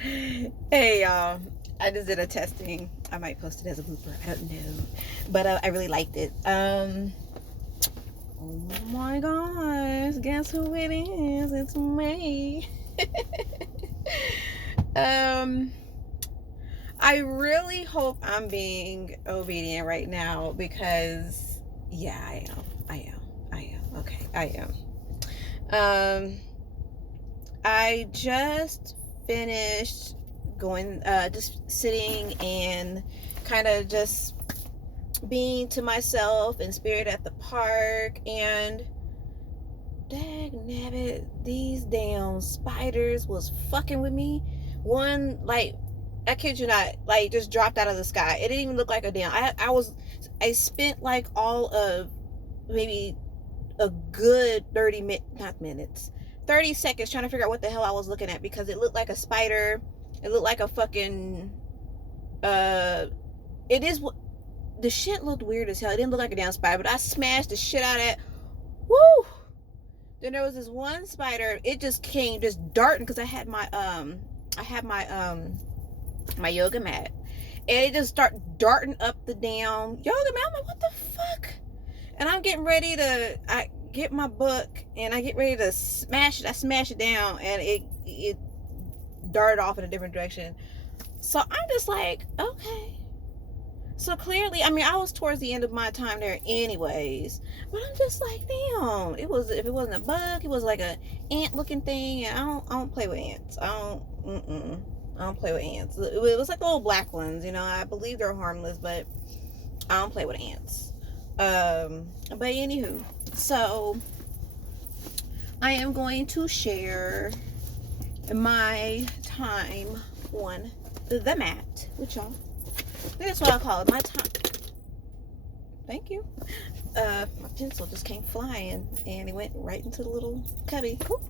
Hey y'all, I just did a testing. I might post it as a blooper. I don't know, but I really liked it. Oh my gosh, guess who it is? It's me. um, I really hope I'm being obedient right now because yeah, I am. I am. I am. Okay, I am. Um, I just finished just sitting and kind of just being to myself in spirit at the park. And dag nabbit, these damn spiders was fucking with me. One, like, I kid you not, like, just dropped out of the sky. It didn't even look like a damn. I spent like all of maybe a good 30 seconds trying to figure out what the hell I was looking at because it looked like a spider. It looked like a fucking, uh, it is what, the shit looked weird as hell. It didn't look like a damn spider, but I smashed the shit out of it. Woo! Then there was this one spider. It just came just darting because I had my yoga mat, and it just start darting up the damn yoga mat. I'm like, what the fuck? And I'm getting ready to I get my book and I get ready to smash it. I smash it down and it darted off in a different direction. So I'm just like, okay. So clearly, I mean, I was towards the end of my time there anyways, but I'm just like, damn. It was if it wasn't a bug, it was like a ant looking thing, and I don't play with ants. I don't play with ants. It was like little black ones, you know. I believe they're harmless, but I don't play with ants. But anywho, so I am going to share my time on the mat with y'all. That's what I call it. My time. Thank you. My pencil just came flying and it went right into the little cubby. Cool.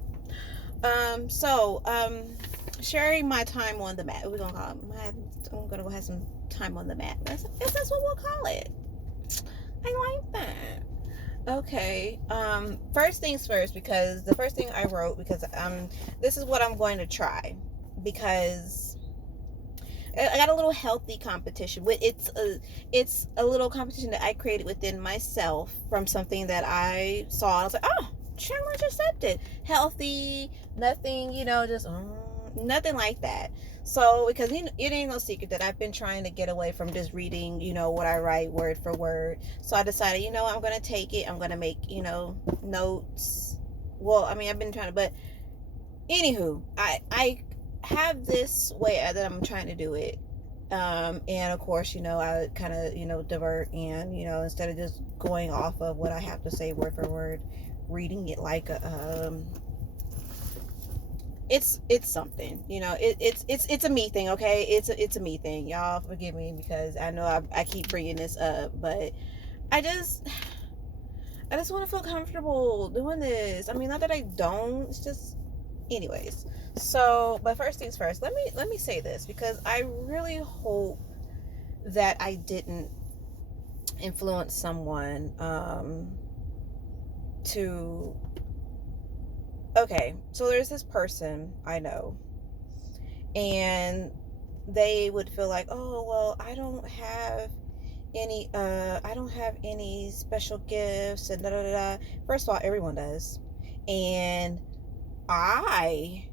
Sharing my time on the mat. We're gonna call it I'm gonna go have some time on the mat. That's what we'll call it. I like that. Okay. First things first, because the first thing I wrote, because this is what I'm going to try, because I got a little healthy competition. It's a little competition that I created within myself from something that I saw. I was like, oh, challenge accepted. Healthy, nothing, just nothing like that. So because it ain't no secret that I've been trying to get away from just reading, what I write word for word. So I decided, I'm gonna take it. I'm gonna make, notes. Well, I mean, I've been trying to, but anywho, I have this way that I'm trying to do it. And of course, I kind of, divert and, instead of just going off of what I have to say word for word, reading it like it's something, it's a me thing. Okay. It's a me thing. Y'all forgive me because I know I keep bringing this up, but I just, I just want to feel comfortable doing this. I mean, not that I don't, it's just, anyways. So, but first things first, let me say this, because I really hope that I didn't influence someone to okay, so there's this person I know, and they would feel like, oh well, I don't have any special gifts and da da da. First of all, everyone does. And I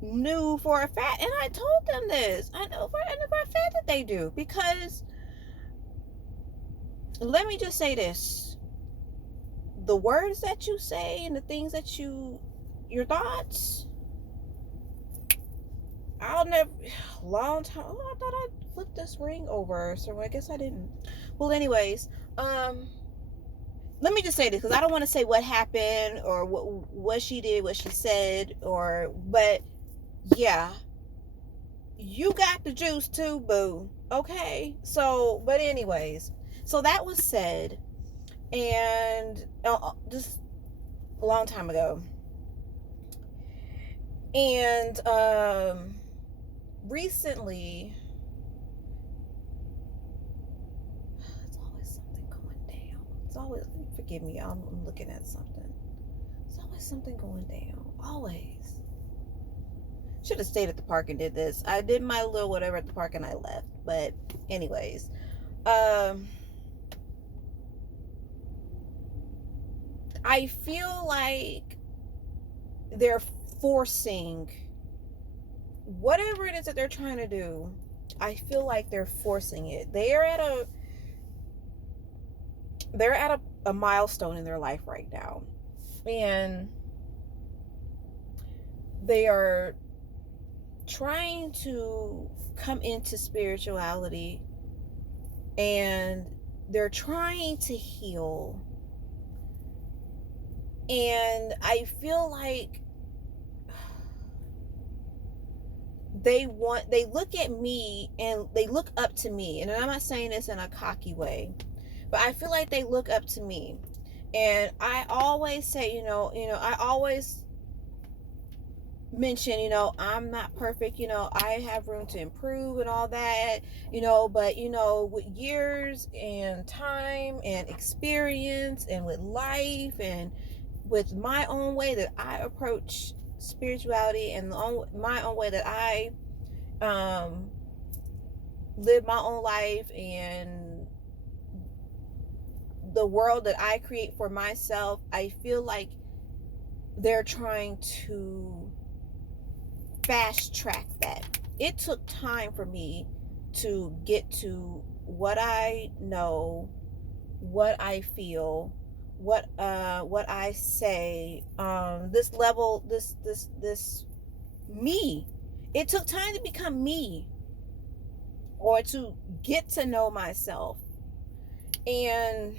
knew for a fact, and I told them this. I know for a fact that they do, because let me just say this: the words that you say and the things that your thoughts. I'll never. Long time. Oh, I thought I flipped this ring over, so I guess I didn't. Well, anyways, let me just say this, because I don't want to say what happened or what she did, what she said, but yeah, you got the juice too, boo. Okay. So, but anyways, so that was said, and just a long time ago, and recently, it's always something going down. It's always, forgive me, I'm looking at something. It's always something going down. Always. Should have stayed at the park and did this. I did my little whatever at the park and I left. But anyways, I feel like they're forcing whatever it is that they're trying to do. I feel like they're forcing it. They're at a milestone in their life right now, and they are trying to come into spirituality, and they're trying to heal. And I feel like they look at me and they look up to me, and I'm not saying this in a cocky way, but I feel like they look up to me. And I always say, I always mention, I'm not perfect, I have room to improve and all that, but with years and time and experience and with life and with my own way that I approach spirituality and my own way that I live my own life and the world that I create for myself, I feel like they're trying to fast track that. It took time for me to get to what I know, what I feel, what I say, this level, this me. It took time to become me, or to get to know myself. And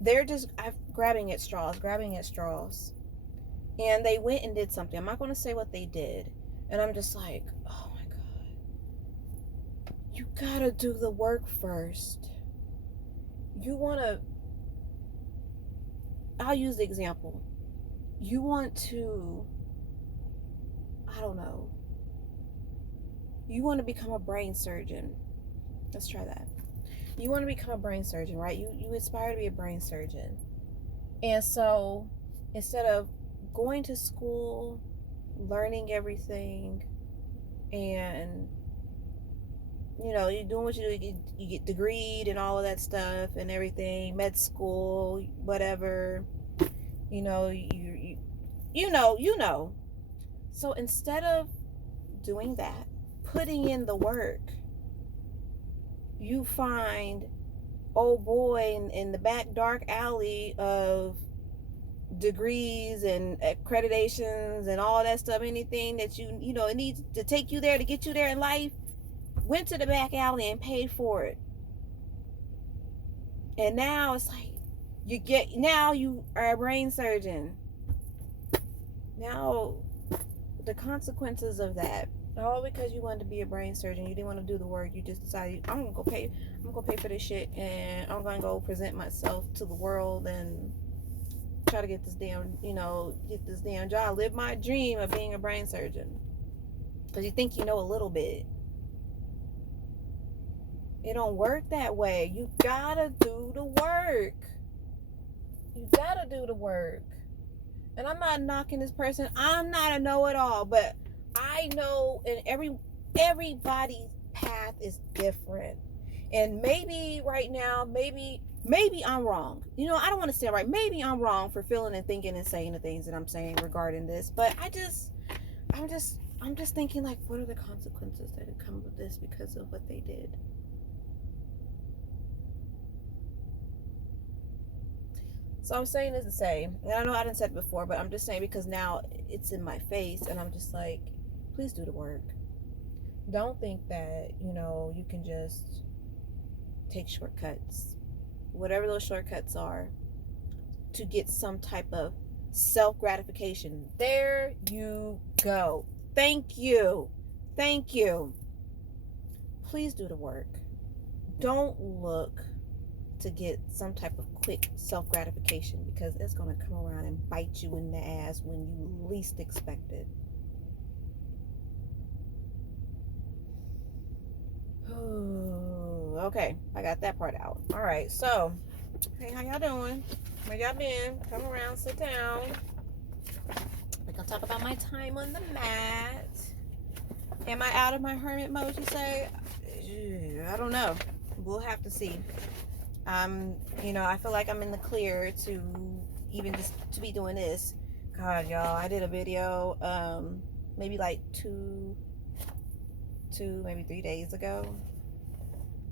they're just grabbing at straws. And they went and did something. I'm not going to say what they did. And I'm just like, oh my God. You gotta do the work first. I'll use the example. You want to, I don't know. You want to become a brain surgeon. Let's try that. You want to become a brain surgeon, right? You aspire to be a brain surgeon. And so instead of going to school, learning everything, and you're doing what you do, you get degreed and all of that stuff and everything, med school, whatever, you know. So instead of doing that, putting in the work, you find old boy in the back dark alley of degrees and accreditations and all that stuff, anything that it needs to take you there, to get you there in life, went to the back alley and paid for it. And now it's like you are a brain surgeon. Now the consequences of that, all because you wanted to be a brain surgeon, you didn't want to do the work, you just decided, I'm gonna pay for this shit, and I'm gonna go present myself to the world and try to get this damn job, live my dream of being a brain surgeon, because you think you know a little bit. It don't work that way. You gotta do the work. And I'm not knocking this person. I'm not a know-it-all, but I know, and everybody's path is different. And maybe right now, maybe I'm wrong. I don't want to say right. Maybe I'm wrong for feeling and thinking and saying the things that I'm saying regarding this. But I'm just thinking, like, what are the consequences that have come with this because of what they did? So I'm saying this to say, and I know I didn't say it before, but I'm just saying because now it's in my face, and I'm just like, please do the work. Don't think that, you can just take shortcuts, whatever those shortcuts are, to get some type of self-gratification. There you go. Thank you. Please do the work. Don't look to get some type of quick self-gratification, because it's going to come around and bite you in the ass when you least expect it. Okay, I got that part out. All right, so, hey, how y'all doing? Where y'all been? Come around, sit down. Make a talk about my time on the mat. Am I out of my hermit mode, you say? I don't know. We'll have to see. I feel like I'm in the clear to even just to be doing this. God, y'all, I did a video maybe like two maybe 3 days ago,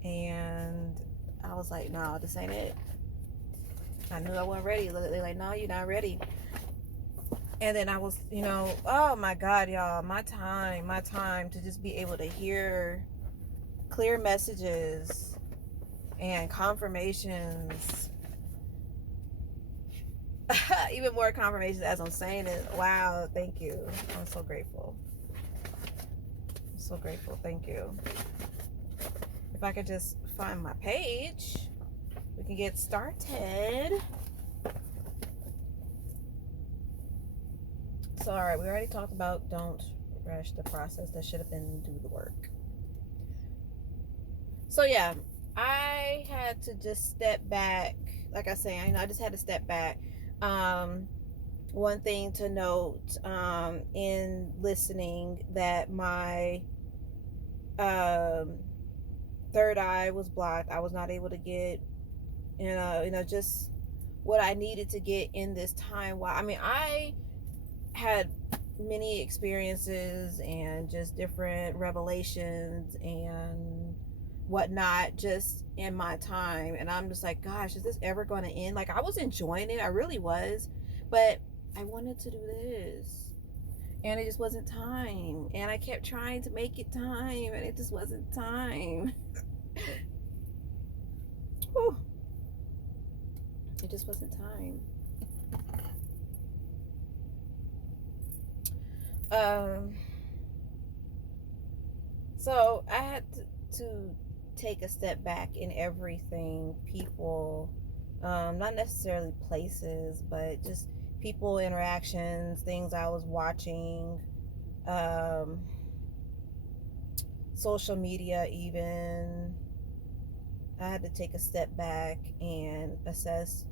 and I was like, no, this ain't it. I knew I wasn't ready. They're like, no, you're not ready. And then I was, oh my God, y'all, my time to just be able to hear clear messages and confirmations. Even more confirmations as I'm saying it. Wow, thank you. I'm so grateful. I'm so grateful. Thank you. If I could just find my page, we can get started. So, all right, we already talked about don't rush the process. That should have been do the work. So, yeah, I had to just step back. Like I say, I just had to step back. One thing to note in listening, that my third eye was blocked. I was not able to get, just what I needed to get in this time. I had many experiences and just different revelations and whatnot just in my time, and I'm just like, gosh, is this ever going to end? Like, I was enjoying it, I really was, but I wanted to do this, and it just wasn't time, and I kept trying to make it time, and it just wasn't time. Whew. It just wasn't time. So I had to take a step back in everything, people, not necessarily places, but just people, interactions, things I was watching, social media even. I had to take a step back and assess,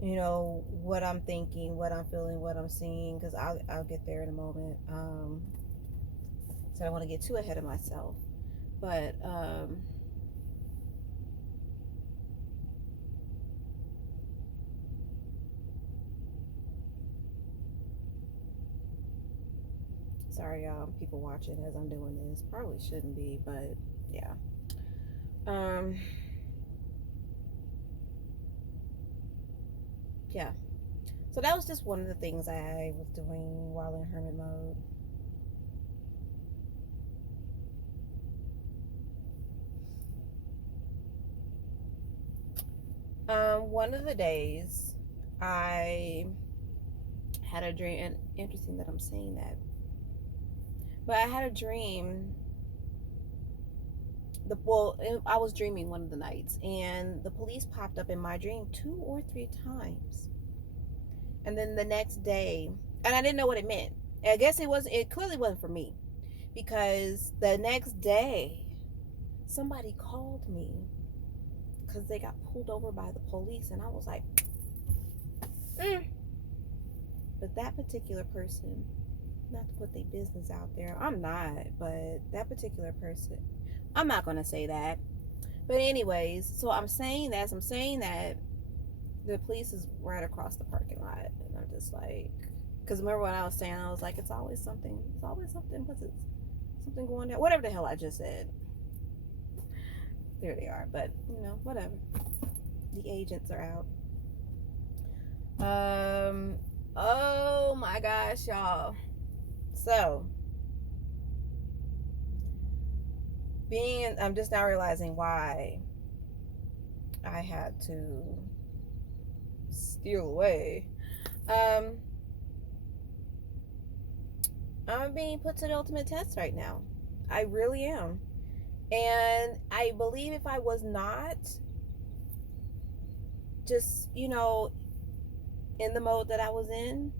what I'm thinking, what I'm feeling, what I'm seeing, because I'll get there in a moment. So I don't want to get too ahead of myself, but sorry, y'all, people watching as I'm doing this. Probably shouldn't be, but yeah. Yeah. So that was just one of the things I was doing while in hermit mode. One of the days I had a dream, and interesting that I'm saying that, but I had a dream. I was dreaming one of the nights, and the police popped up in my dream 2 or 3 times. And then the next day, and I didn't know what it meant. I guess it clearly wasn't for me, because the next day somebody called me because they got pulled over by the police, and I was like, But that particular person, not to put their business out there, I'm not, but that particular person, I'm not going to say that. But anyways, so I'm saying that the police is right across the parking lot, and I'm just like, because remember when I was saying, I was like, it's always something, what's it, something going down, whatever the hell I just said. There they are, but whatever. The agents are out. Oh my gosh, y'all. So, I'm just now realizing why I had to steal away. I'm being put to the ultimate test right now. I really am. And I believe if I was not just, in the mode that I was in,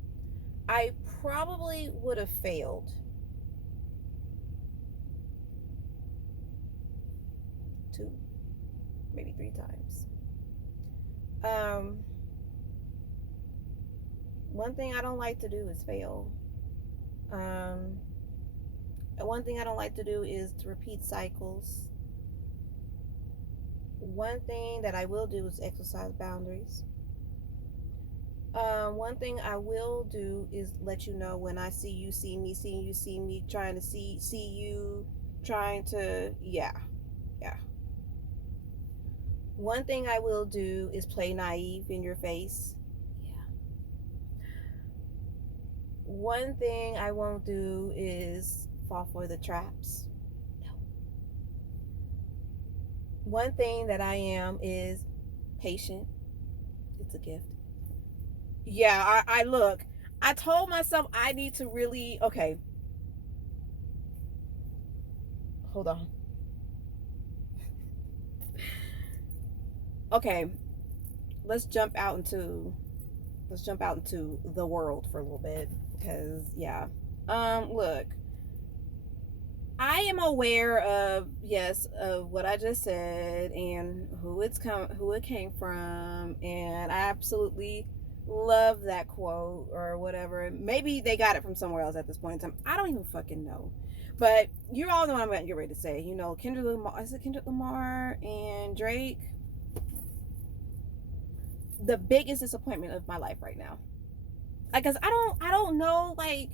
I probably would have failed 2, maybe 3 times. One thing I don't like to do is fail. Um, one thing I don't like to do is to repeat cycles. One thing that I will do is exercise boundaries. One thing I will do is let you know when I see you, see me, seeing you, see me, trying to see you, trying to, yeah, yeah. One thing I will do is play naive in your face. Yeah. One thing I won't do is fall for the traps. No. One thing that I am is patient. It's a gift. Yeah, I look. I told myself I need to really, okay, hold on. Okay, let's jump out into the world for a little bit because yeah. Look, I am aware of, yes, of what I just said and who it came from, and I absolutely love that quote or whatever. Maybe they got it from somewhere else at this point in time. I don't even fucking know. But you all know what I'm going to get ready to say. You know, Kendrick Lamar, is it Kendrick Lamar and Drake? The biggest disappointment of my life right now. Like, cause I don't know, like,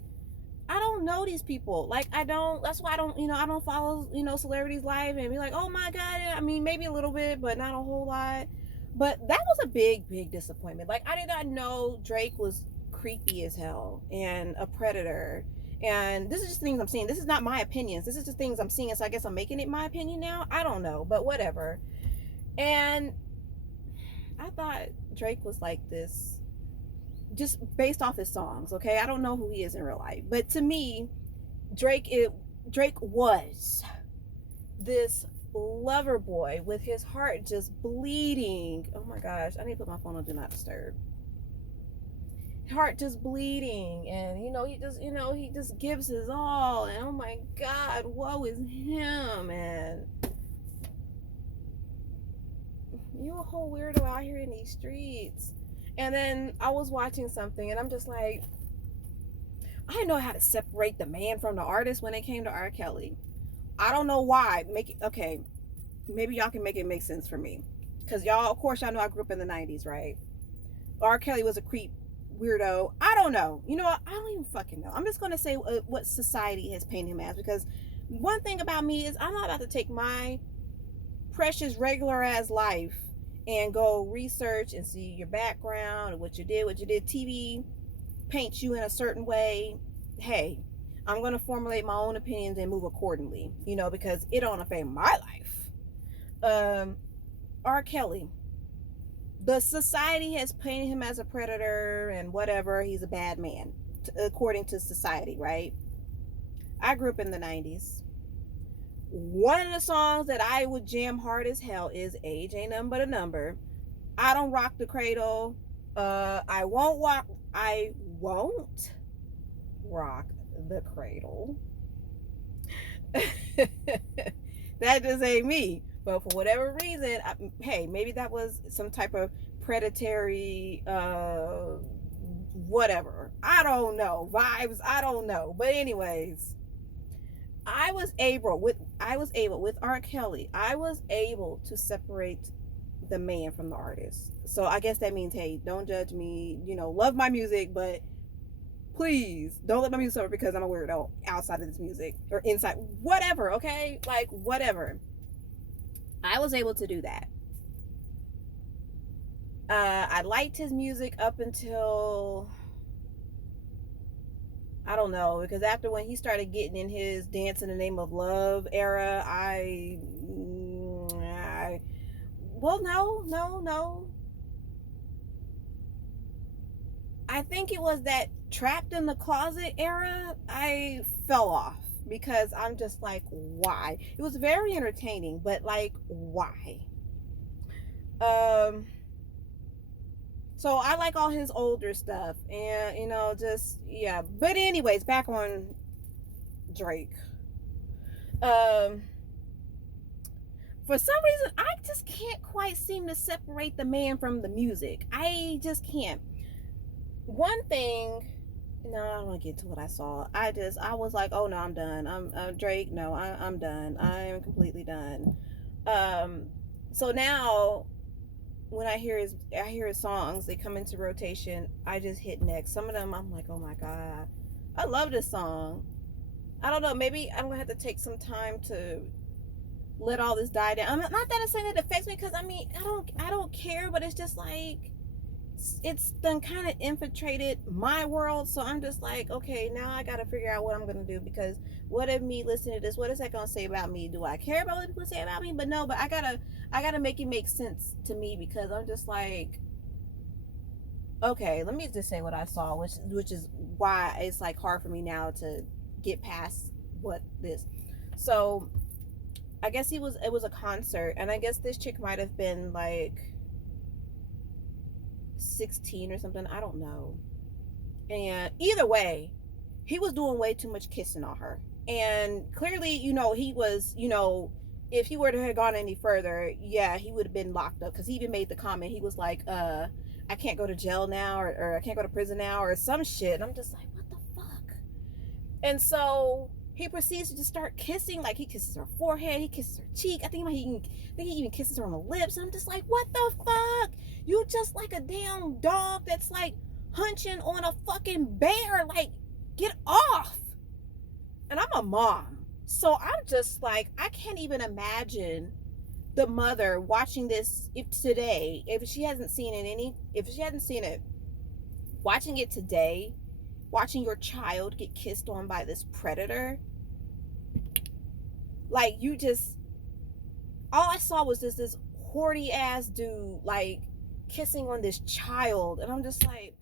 I don't know these people. Like, I don't. That's why I don't. I don't follow celebrities' life and be like, oh my god. I mean, maybe a little bit, but not a whole lot. But that was a big disappointment. Like, I did not know Drake was creepy as hell and a predator. And this is just things I'm seeing. This is not my opinions. This is just things I'm seeing. So I guess I'm making it my opinion now. I don't know, but whatever. And I thought Drake was like this just based off his songs, okay? I don't know who he is in real life, but to me, Drake was this lover boy with his heart just bleeding. Oh my gosh, I need to put my phone on do not disturb. Heart just bleeding, and he just gives his all, and oh my god, woe is him, and you a whole weirdo out here in these streets. And then I was watching something and I'm just like, I didn't know how to separate the man from the artist when it came to R. Kelly. I don't know why. Make it okay. Maybe y'all can make it make sense for me. Cause y'all, of course, y'all know I grew up in the '90s, right? R. Kelly was a creep, weirdo. I don't know. You know what? I don't even fucking know. I'm just gonna say what society has painted him as. Because one thing about me is I'm not about to take my precious regular ass life and go research and see your background and what you did. TV paints you in a certain way. Hey, I'm going to formulate my own opinions and move accordingly, because it don't affect my life. R. Kelly, the society has painted him as a predator and whatever. He's a bad man, according to society, right? I grew up in the '90s. One of the songs that I would jam hard as hell is "Age Ain't Nothing But a Number." I don't rock the cradle. I won't rock. I won't rock the cradle. That just ain't me. But for whatever reason, hey, maybe that was some type of predatory, whatever. I don't know, vibes. I don't know. But anyways, I was able with R. Kelly. I was able to separate the man from the artist. So I guess that means, hey, don't judge me. Love my music, but please don't let my music suffer because I'm a weirdo outside of this music or inside, whatever. Okay, like whatever. I was able to do that. I liked his music up until, I don't know, because after when he started getting in his "Dance in the Name of Love" era, well, no. I think it was that "Trapped in the Closet" era. I fell off because I'm just like, why? It was very entertaining, but like, why? Um, so I like all his older stuff, and just yeah. But anyways, back on Drake. Um, for some reason, I just can't quite seem to separate the man from the music. I just can't. One thing No, I don't want to get to what I saw. I was like, oh no, I'm done. I'm Drake. No, I'm done. I am completely done. Um, so now when I hear his songs, they come into rotation. I just hit next. Some of them, I'm like, oh my god, I love this song. I don't know. Maybe I'm gonna have to take some time to let all this die down. Not that I'm saying that it affects me, because I mean, I don't care, but it's just like it's done kind of infiltrated my world. So I'm just like, okay, now I gotta figure out what I'm gonna do, because what if me listening to this, what is that gonna say about me? Do I care about what people say about me? But no, but I gotta make it make sense to me, because I'm just like, okay, let me just say what I saw, which is why it's like hard for me now to get past what this. So I guess it was a concert, and I guess this chick might have been like 16 or something. I don't know. And either way, he was doing way too much kissing on her. And clearly, he was, if he were to have gone any further, yeah, he would have been locked up, because he even made the comment. He was like, I can't go to jail now, or I can't go to prison now, or some shit. And I'm just like, what the fuck? And so he proceeds to just start kissing. Like, he kisses her forehead, he kisses her cheek. I think he even kisses her on the lips. And I'm just like, what the fuck? You just like a damn dog that's like hunching on a fucking bear. Like, get off. And I'm a mom, so I'm just like, I can't even imagine the mother watching this if she hasn't seen it, watching it today, watching your child get kissed on by this predator. Like, you just, all I saw was this horny ass dude, like, kissing on this child. And I'm just like,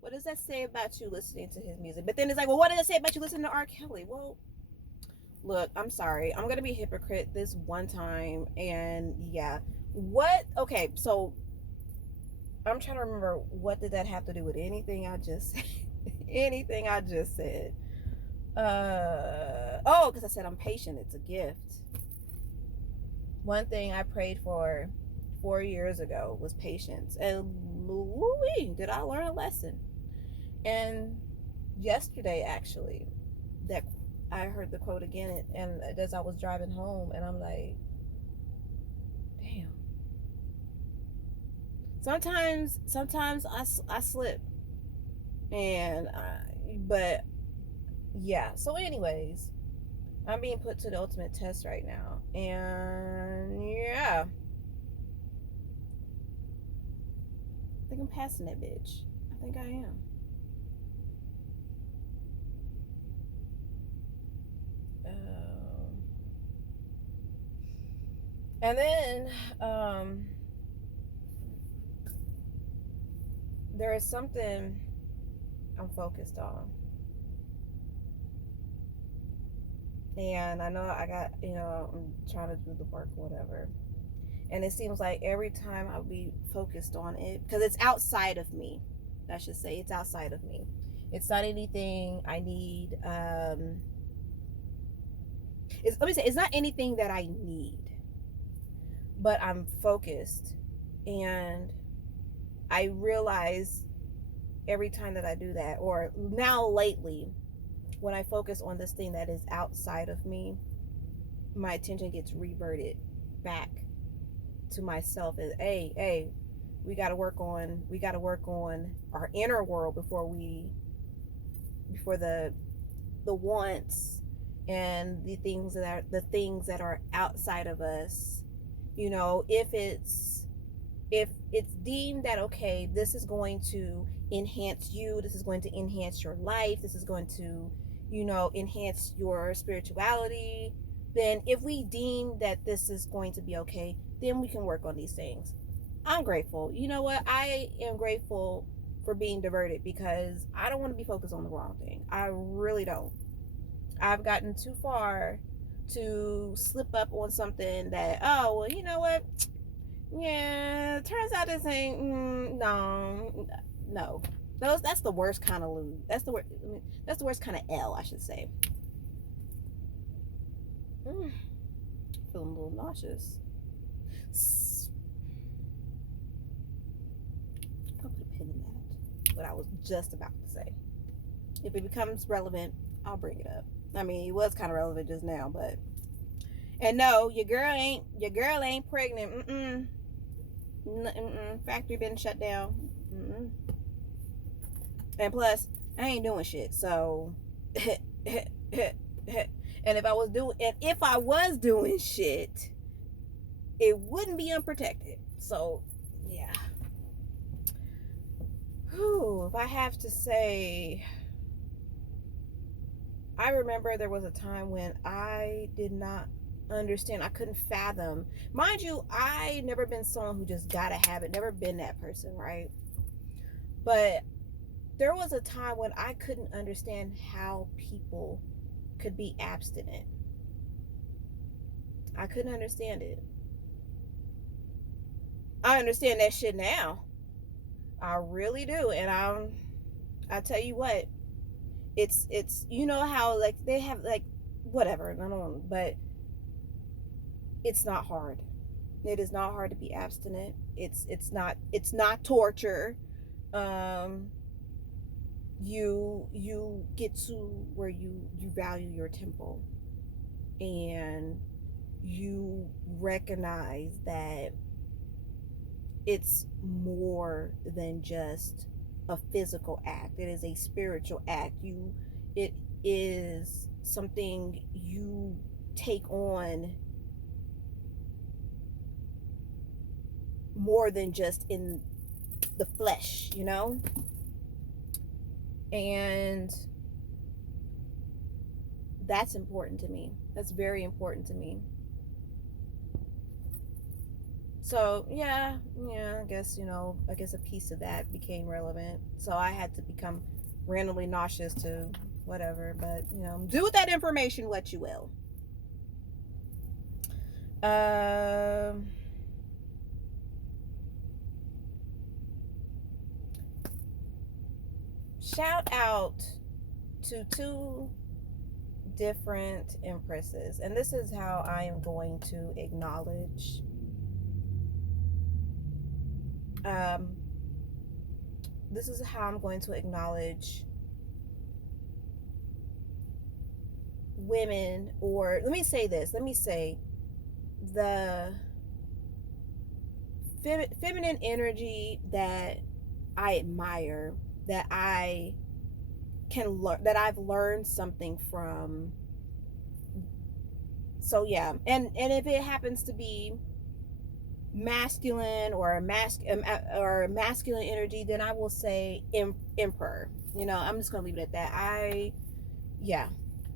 what does that say about you listening to his music? But then it's like, well, what does it say about you listening to R. Kelly? Well, look, I'm sorry, I'm gonna be a hypocrite this one time. And yeah, okay, so I'm trying to remember, what did that have to do with anything I just said? Anything I just said. Oh, because I said I'm patient, it's a gift. One thing I prayed for 4 years ago was patience, and woo-wee, did I learn a lesson. And yesterday, actually, that I heard the quote again, and as I was driving home, and I'm like, damn. Sometimes I slip, and but yeah. So, anyways, I'm being put to the ultimate test right now, and yeah, I think I'm passing that bitch. I think I am. And then there is something I'm focused on. And I know I got, I'm trying to do the work or whatever. And it seems like every time I'll be focused on it, because it's outside of me, I should say, it's outside of me. It's not anything I need. Let me say, it's not anything that I need, but I'm focused. And I realize every time that I do that, or now lately, when I focus on this thing that is outside of me, my attention gets reverted back to myself. As, hey, we got to work on our inner world before the wants and the things that are outside of us. If it's deemed that, okay, this is going to enhance you, this is going to enhance your life, this is going to, enhance your spirituality, then if we deem that this is going to be okay, then we can work on these things. I'm grateful. You know what? I am grateful for being diverted, because I don't want to be focused on the wrong thing. I really don't. I've gotten too far to slip up on something that, oh, well, you know what? Yeah, turns out this ain't, no. That's the worst kind of lose. That's the worst kind of L, I should say. Feeling a little nauseous. I'll put a pin in that. what I was just about to say. If it becomes relevant, I'll bring it up. I mean, it was kind of relevant just now, but and no, your girl ain't pregnant. Factory been shut down. And plus, I ain't doing shit. So, and if I was doing shit, it wouldn't be unprotected. So, yeah. Whew, if I have to say, I remember there was a time when I did not understand. I couldn't fathom. Mind you, I never been someone who just gotta have it. Never been that person, right? But there was a time when I couldn't understand how people could be abstinent. I couldn't understand it. I understand that shit now. I really do. And I tell you what, it's you know how like they have like whatever, I don't know, but it's not hard. It is not hard to be abstinent. It's not torture. Um you get to where you value your temple, and you recognize that it's more than just a physical act. It is a spiritual act. It is something you take on more than just in the flesh, you know? And that's important to me. That's very important to me. So yeah, I guess, a piece of that became relevant. So I had to become randomly nauseous to whatever, but do with that information what you will. Shout out to two different empresses, and this is how I am going to acknowledge this is how I'm going to acknowledge women, or let me say the feminine energy that I admire, that I can learn, that I've learned something from. So yeah, and if it happens to be masculine or masculine energy, then I will say emperor. I'm just gonna leave it at that.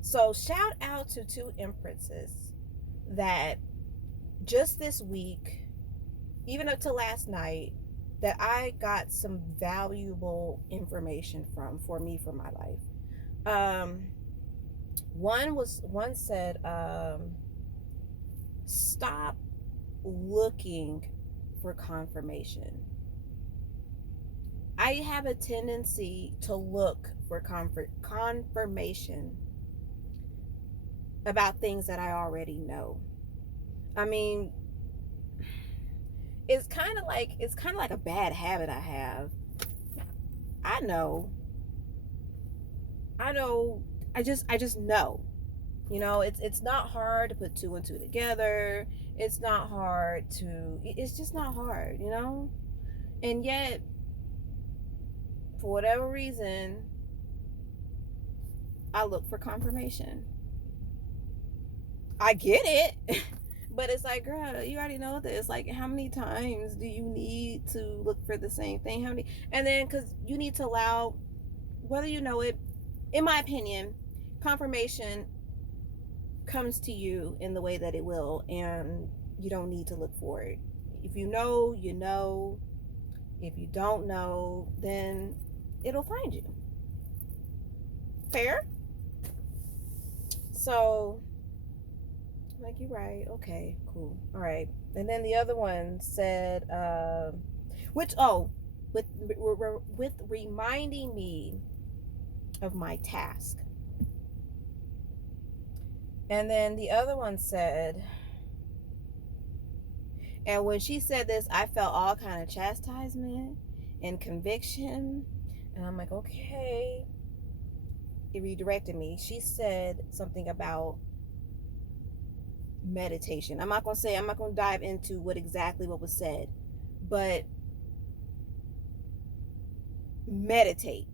So shout out to two empresses that just this week, even up to last night, that I got some valuable information from, for me, for my life. One said, stop looking for confirmation. I have a tendency to look for confirmation about things that I already know. I mean, it's kind of like a bad habit I have. I know. I just know. It's not hard to put two and two together. It's not hard to. It's just not hard, And yet, for whatever reason, I look for confirmation. I get it. But it's like, girl, you already know this. Like, how many times do you need to look for the same thing? How many? And then, because you need to allow, whether you know it, in my opinion, confirmation comes to you in the way that it will, and you don't need to look for it. If you know, you know. If you don't know, then it'll find you. Fair? So, like, you're right. Okay, cool. All right. And then the other one said, with reminding me of my task. And then the other one said, and when she said this, I felt all kind of chastisement and conviction. And I'm like, okay. It redirected me. She said something about meditation. I'm not going to dive into what was said, but meditate.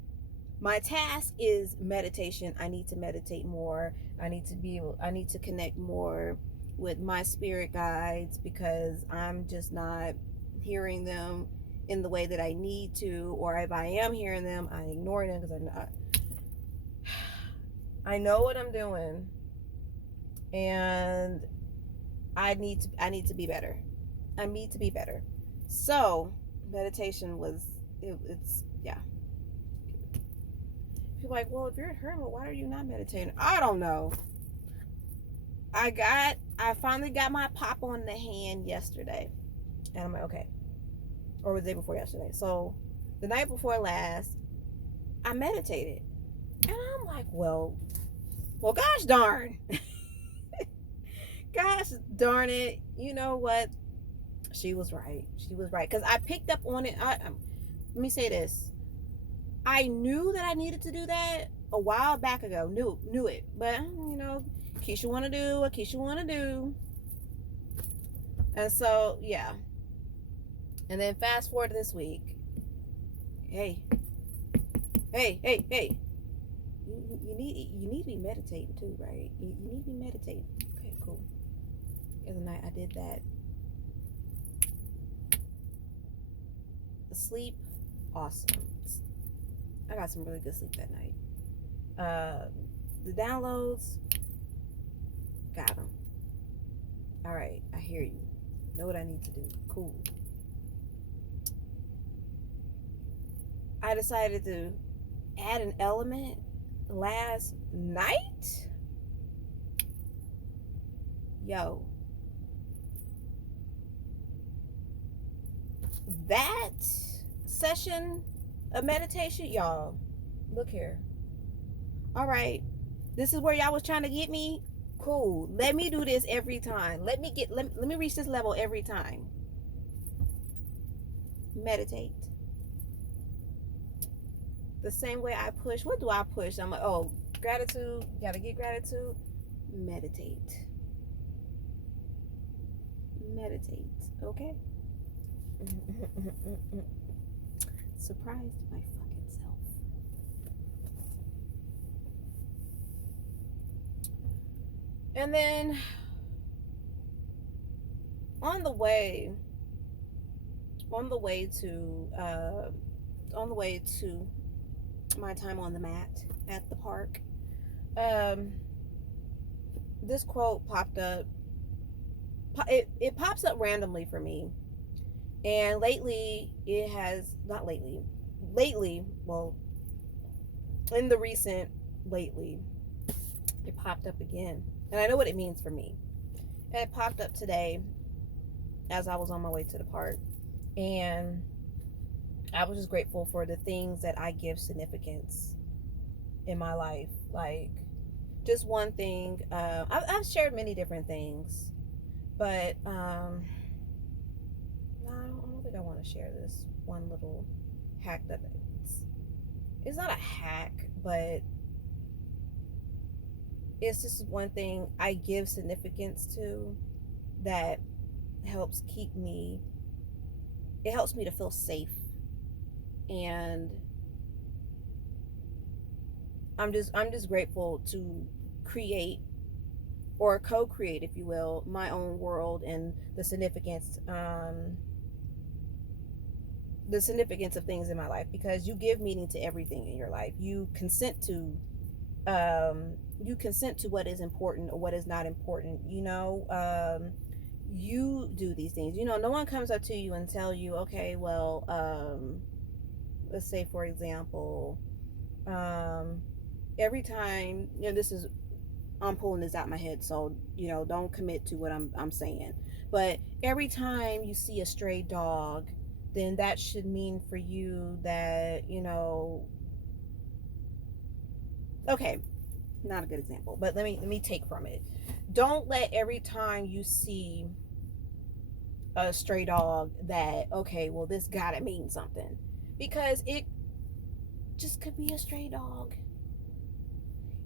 My task is meditation. I need to meditate more. I need to connect more with my spirit guides, because I'm just not hearing them in the way that I need to, or if I am hearing them, I ignore them because I know what I'm doing, and I need to be better. I need to be better. So meditation it's yeah. People are like, well, if you're a hermit, why are you not meditating? I don't know. I finally got my pop on the hand yesterday, and I'm like, okay, or the day before yesterday. So the night before last, I meditated, and I'm like, well, gosh darn, gosh darn it. You know what? She was right. She was right, because I picked up on it. Let me say this. I knew that I needed to do that a while back ago. Knew it, but Keisha want to do what Keisha want to do, and so yeah. And then fast forward to this week. Hey, hey. You need to be meditating too, right? You need to be meditating. Okay, cool. The other night I did that. The sleep, awesome. I got some really good sleep that night. The downloads, got them. All right, I hear you. Know what I need to do. Cool. I decided to add an element last night. Yo, that session of meditation, y'all, look here. All right, this is where y'all was trying to get me. Cool. Let me do this every time. Let me reach this level every time. Meditate. The same way I push. What do I push? I'm like, oh, gratitude. You gotta get gratitude. Meditate. Meditate. Okay? Surprised my fucking self. And then on the way to my time on the mat at the park, this quote popped up. It pops up randomly for me, and lately, well, in the recent lately, it popped up again, and I know what it means for me. And it popped up today as I was on my way to the park, and I was just grateful for the things that I give significance in my life. Like, just one thing. I've shared many different things, but no, I don't think I want to share this one little hack that it's not a hack, but it's just one thing I give significance to that helps me to feel safe. And I'm just grateful to create, or co-create, if you will, my own world, and the significance of things in my life, because you give meaning to everything in your life. You consent to what is important or what is not important. You do these things. No one comes up to you and tell you, okay, well, let's say, for example, every time, I'm pulling this out my head, so don't commit to what I'm saying, but every time you see a stray dog, then that should mean for you that okay, not a good example, but let me take from it. Don't let every time you see a stray dog that, okay, well, this gotta mean something, because just could be a stray dog.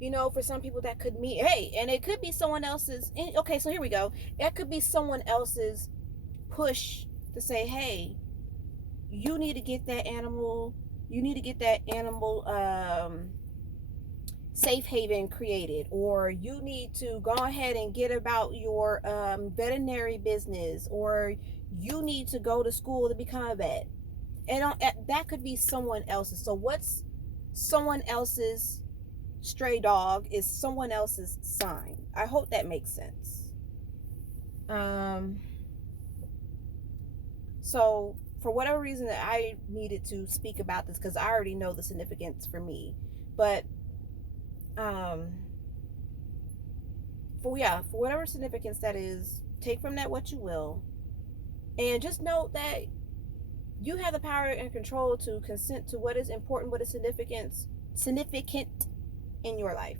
You know, for some people that could mean, hey, and it could be someone else's. Okay, so here we go. It could be someone else's push to say, hey, you need to get that animal. You need to get that animal safe haven created, or you need to go ahead and get about your veterinary business, or you need to go to school to become a vet. And that could be someone else's. So what's someone else's stray dog is someone else's sign. I hope that makes sense. So for whatever reason that I needed to speak about this, because I already know the significance for me, but for whatever significance that is, take from that what you will, and just note that you have the power and control to consent to what is important, what is significant in your life.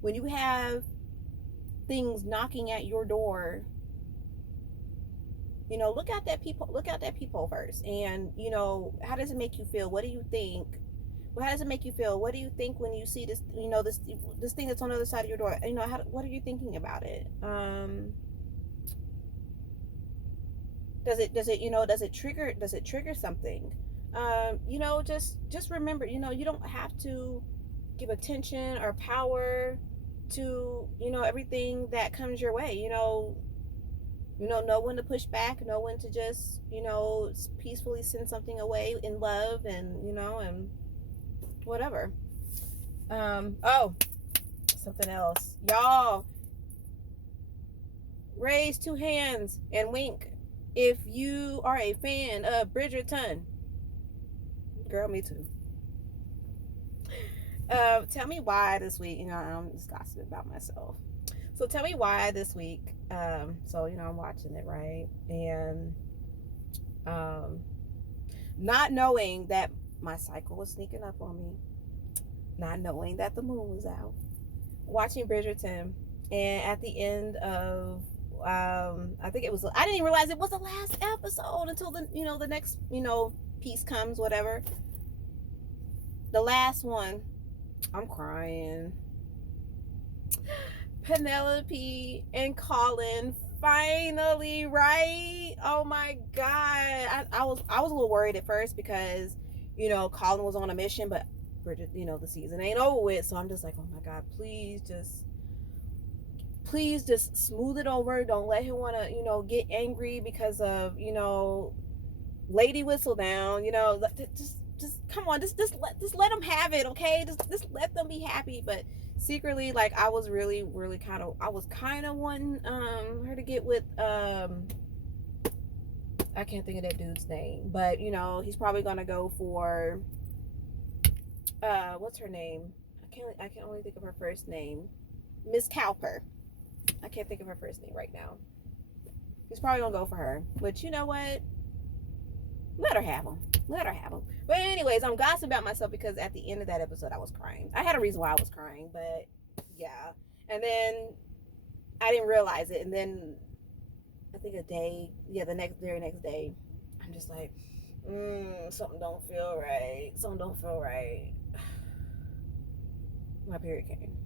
When you have things knocking at your door, you know, look out that people first, and you know, how does it make you feel? What do you think? Well, how does it make you feel? What do you think when you see this? You know, this thing that's on the other side of your door. You know, what are you thinking about it? Does it trigger something? You know, just remember, you know, you don't have to give attention or power to, you know, everything that comes your way. Know when to push back, know when to just, you know, peacefully send something away in love, and you know, and whatever. Oh, something else, y'all. Raise 2 hands and wink if you are a fan of Bridgerton. Girl, me too. Tell me why this week. You know, I'm just gossiping about myself. So tell me why this week. So you know, I'm watching it, right, and not knowing that my cycle was sneaking up on me, not knowing that the moon was out, watching Bridgerton, and at the end of I think it was, I didn't even realize it was the last episode until the next piece comes, whatever. The last one, I'm crying. Penelope and Colin finally, right? Oh my god. I was a little worried at first because, you know, Colin was on a mission, but Bridget, you know, the season ain't over with. So I'm just like, oh my god, please just smooth it over. Don't let him want to, you know, get angry because of, you know, Lady Whistledown, you know, just come on, just let them have it, okay? Just let them be happy. But secretly, like, I was really kind of wanting her to get with I can't think of that dude's name, but you know, he's probably gonna go for what's her name? I can only think of her first name. Miss Cowper. I can't think of her first name right now. He's probably gonna go for her. But you know what? Let her have him. But anyways, I'm gossiping about myself because at the end of that episode, I was crying. I had a reason why I was crying, but yeah. And then I didn't realize it. And then I think the very next day, I'm just like, something don't feel right. My period came.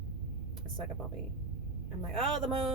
It stuck up on me. I'm like, oh, the moon.